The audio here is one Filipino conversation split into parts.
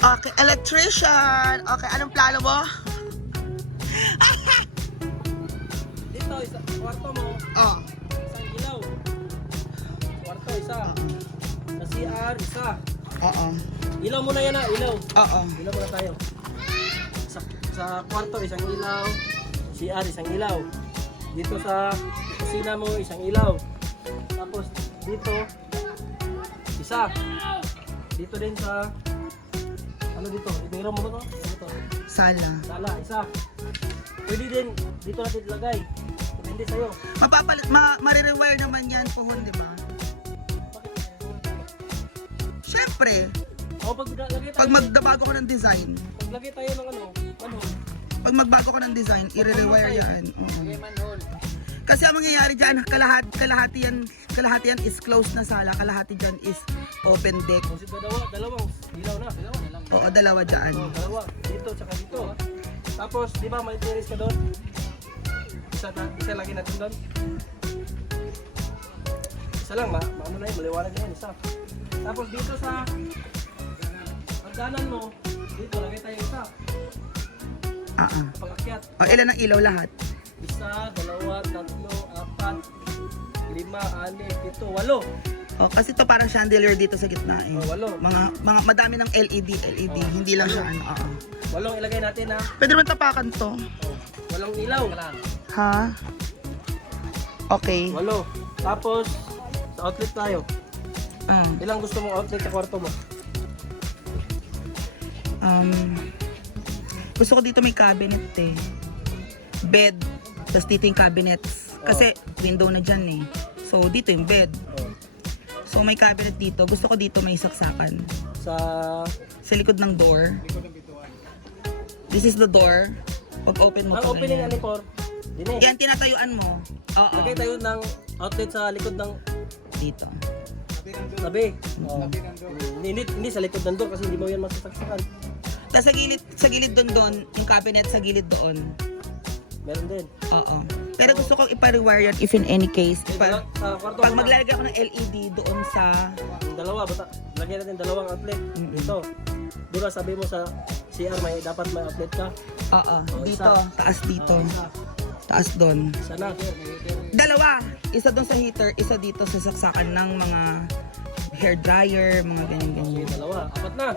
Okay, electrician. Okay, anong plano mo? Dito, kwarto mo, Oh. isang ilaw. Kwarto, isa. Sa CR, isa. Oo. Ilaw muna yan ilaw. Oo. Ilaw muna tayo. Sa kwarto, isang ilaw. CR, isang ilaw. Dito sa kusina mo, isang ilaw. Tapos dito, isa. Dito din sa, ano dito? Ibiro mo ba ito? Ano ito? Sala. Sala, isa. Pwede din, dito natin ilagay. Hindi sa'yo. Mapapalit, marirewire naman yan puhon, di ba? Siyempre, O paglagay tayo, pag magbago ko ng design, paglagay tayo ng ano, pag magbago ko ng design, i-rewire yan. Oo. Kasi ang mangyayari dyan, kalahati yan is closed na sala, kalahati dyan is open deck. o si dalawang ilaw na. Oo, dalawa dyan. O, dalawa. Dito, tsaka dito. Tapos, di ba may terrace ka doon? Isa lagi natin doon. Isa lang, maano na yun, maliwanag na yun, isa. Tapos dito sa hagdanan mo, dito lagay tayo isa. Pag-akyat. O, ilan ang ilaw lahat? Isa, dalawa, tatlo, apat, lima, anim, pito, walo. O, kasi to parang chandelier dito sa gitna eh. O, walo. Mga madami ng LED, hindi lang siya ano. Oo. Walong ilagay natin ha. Pwede naman tapakan to. O, walong ilaw. Ha? Okay. Walo. Tapos, sa outlet tayo. Ilang gusto mong outlet sa kwarto mo? Gusto ko dito may cabinet eh. Bed. Tapos dito yung cabinets. Kasi window na dyan eh. So dito yung bed. So may cabinet dito. Gusto ko dito may saksakan. Sa likod ng door. This is the door. Pag open mo ang to, opening ganyan. ano por? Dine. Yan, tinatayuan mo. Oo. Lagay tayo ng outlet sa likod ng Dito. tabi. Hindi sa likod ng door kasi hindi mo yan masasaksakan. Tapos sa gilid doon, yung cabinet sa gilid doon. Meron din. Oo. Pero gusto ko ipa-rewire yan if in any case. Sa kwarto Pag mo na, maglalagay ako ng LED doon sa... yung dalawa, lagyan natin dalawang outlet. Dito. Di ba sabi mo sa CR dapat may outlet ka? Oo. Oh, Dito. isa. Taas dito. Taas doon. Sana. Dalawa. Isa doon sa heater, isa dito sa saksakan ng mga hair dryer, mga ganyan-ganyan. Okay, dalawa. Apat na.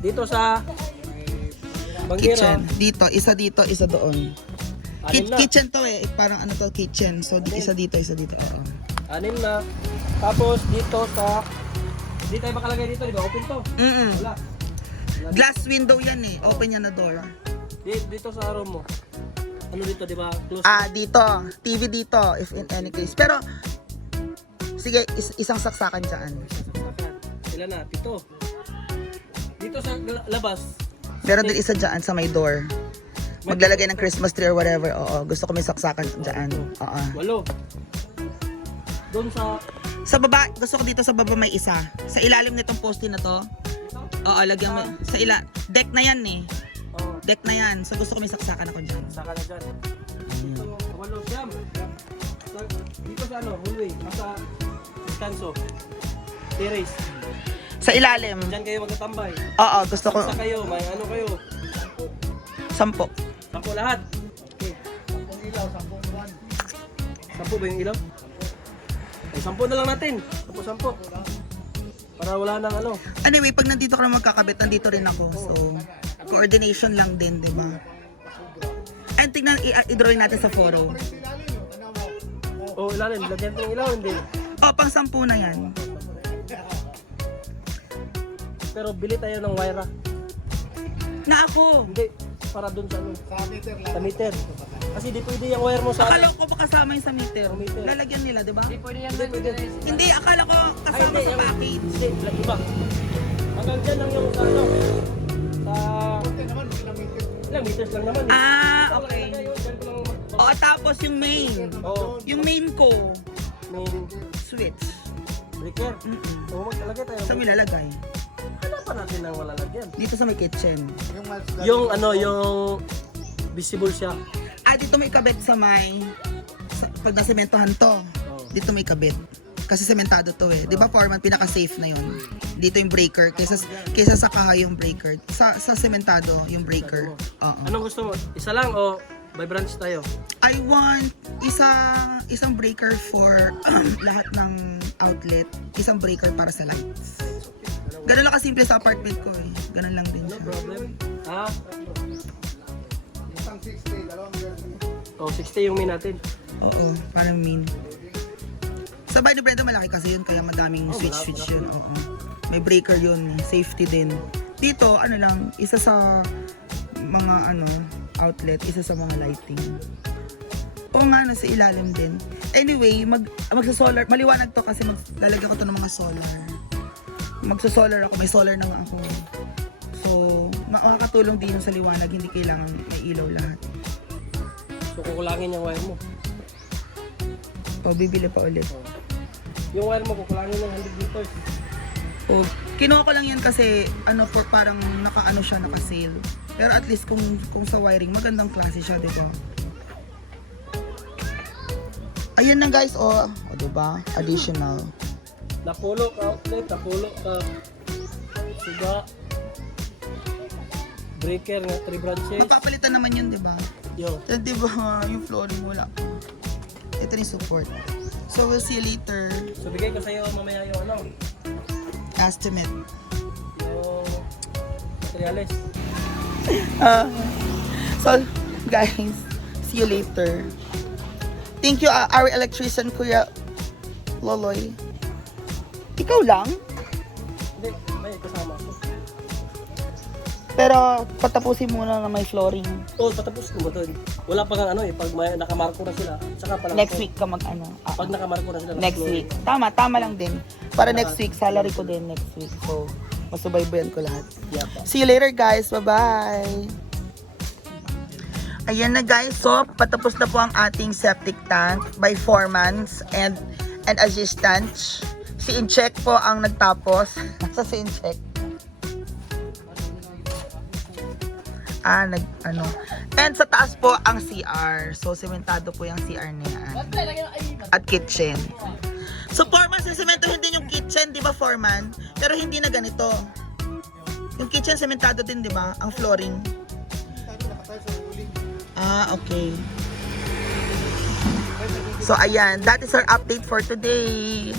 Dito sa bangira. Kitchen. Dito, isa doon. Anim na. Kitchen to eh. Parang ano to, kitchen. So, isa dito. Oo. Anim na. Tapos dito sa... Hindi tayo makalagay dito, di ba? Open to. Wala. Glass window yan eh. Open yan na door. Dito sa room mo. Ano dito, di ba? Close. Dito. TV dito, if in any case. Pero, sige, isang saksakan dyan. Ilan na? Pito. Dito sa labas. Meron din isa dyan sa may door. Maglalagay ng Christmas tree or whatever. Oo, gusto ko may saksakan dyan. Oo. Walo. Doon sa... Sa baba, gusto ko dito sa baba may isa. Sa ilalim nitong poste na to. Oo, lagyan mo. Sa deck na yan eh. Oh, Deck na yan. So gusto ko may saksakan ako dyan. saka na dyan. Dito, walo. Siyam. Dito sa ano, hallway. Nasa descanso. Terrace. Sa ilalim. Diyan kayo magtatambay. Oo, gusto ko. Sa kayo, may ano kayo. 10. Sampo lahat. Okay. 10 ilaw, 10 buwan. 10 ba yung ilaw? Ay, 10 na lang natin. 10. Para wala nang ano. Anyway, pag nandito ka na magkakabit, nandito rin ako. So, coordination lang din, di ba? And tingnan, i-drawing natin sa photo. Oh, ilalim. Lagyan ng ilaw, hindi. Oh, pang 10 na yan. Pero bili tayo ng wire. Na ako. Hindi. Para dun sa ano. Sa meter. Kasi di pwede yung wire mo sa Akala ko pa kasama yung sa meter. Sa meter. Lalagyan nila, di ba? Hindi pwede yan. Hindi pwede. Hindi, akala ko kasama sa package. Hindi, iba. Hanggang dyan lang yung sa ano. Sa... Ilang meters lang naman. Okay. O, tapos yung main. Oh, Yung main ko. main Switch. breaker. Oo, maglalagay tayo. Saan mo ilalagay? Hanapan natin ng malalagyan. Dito sa may kitchen. Yung ano, yung visible siya. Dito may kabit sa may... pag nasementohan to. Oh. Dito may kabit. Kasi sementado to eh. Di ba foreman, pinaka-safe na yun. Dito yung breaker, kaysa sa kahoy yung breaker. Sa sementado yung breaker. Oo. Anong gusto mo? Isa lang o by branch tayo? I want isang breaker for lahat ng outlet. Isang breaker para sa lights. Ganun lang kasimple sa apartment ko eh. Ganun lang din No siya. problem. Ha? Isang 60, dalawang ganun. Oh, 60 yung min natin. Oo, parang mean. Sa bahay ni Brenda malaki kasi yun, kaya madaming Oh, switch malaki. yun. Oo. May breaker yun, safety din. Dito, ano lang, isa sa mga outlet, isa sa mga lighting. Oo nga, nasa ilalim din. Anyway, magsa-solar, maliwanag to kasi maglalagyan ko to ng mga solar. Magsa-solar ako, may solar na nga ako. So, makakatulong din yung sa liwanag, hindi kailangan may ilaw lahat. So, kukulangin yung wire mo. O, bibili pa ulit. Oh. Yung wire mo, kukulangin ng 100 meters. O, kinuha ko lang yan kasi, parang naka-sale. Pero at least kung sa wiring, magandang klase siya, di ba? Ayan na guys, diba? Additional. Napulo ka outlet, napulo ka suga. Breaker nga 3 branches. Magpapalitan naman yun, di ba? Yo. Di ba, yung flooring wala. Ito yung support. So, we'll see you later. So, bigay ko sa'yo mamaya yung Estimate. yung materials. So, guys, see you later. Thank you, our electrician, Kuya Loloy. Ikaw lang? Hindi, may kasama ko. Pero, patapusin muna na may flooring. Oh, patapos ko ba ito? Wala pa nga pag may nakamarko na sila. Tsaka pala Next week ka Pag nakamarko na sila. Next week. Tama lang din. Para next week, salary ko din next week. So, masubaybayan ko lahat. Yeah, See you later guys. Bye-bye. Ayan na guys. So, patapos na po ang ating septic tank by Formans and assistant. Si Incheck po ang nagtapos. Nasa si Incheck. And sa taas po ang CR. So, sementado po yung CR na yan. At kitchen. So, Foreman, sementohin din yung kitchen, di ba, Foreman? Pero hindi na ganito. Yung kitchen, sementado din, di ba? Ang flooring. Okay. So, ayan. That is our update for today.